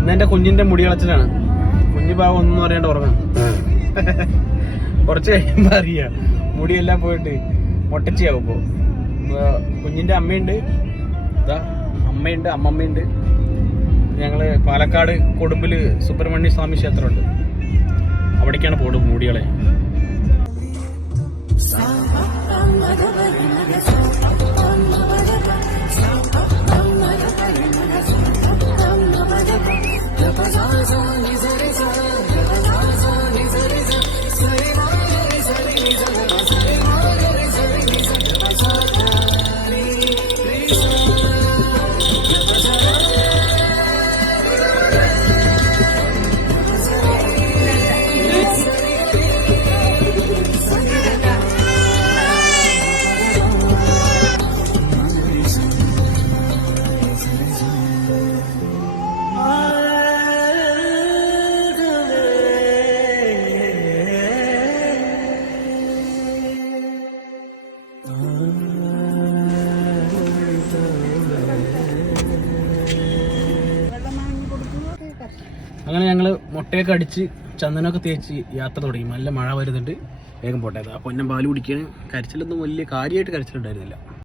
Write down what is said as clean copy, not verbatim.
ഇന്ന് എന്റെ കുഞ്ഞിന്റെ മുടി കളച്ചിലാണ്. കുഞ്ഞു ഭാവം ഒന്നും അറിയാണ്ട് ഉറങ്ങണം. കുറച്ച് കഴിയുമ്പോ അറിയാം മുടിയെല്ലാം പോയിട്ട് മൊട്ടച്ചിയാവും. ഇപ്പോ കുഞ്ഞിന്റെ അമ്മയുണ്ട്, അമ്മയുണ്ട്, അമ്മമ്മയുണ്ട്. ഞങ്ങള് പാലക്കാട് കൊടുമ്പില് സുബ്രഹ്മണ്യ സ്വാമി ക്ഷേത്രമുണ്ട്, അവിടേക്കാണ് പോകുന്നത് മുടികളെ. അങ്ങനെ ഞങ്ങള് മുട്ടയൊക്കെ അടിച്ച് ചന്ദനമൊക്കെ തേച്ച് യാത്ര തുടങ്ങി. നല്ല മഴ വരുന്നുണ്ട്, വേഗം പോട്ടെ. പൊന്നം പാല് കുടിക്കാൻ. കരച്ചിലൊന്നും വലിയ കാര്യമായിട്ട് കരച്ചിലുണ്ടായിരുന്നില്ല.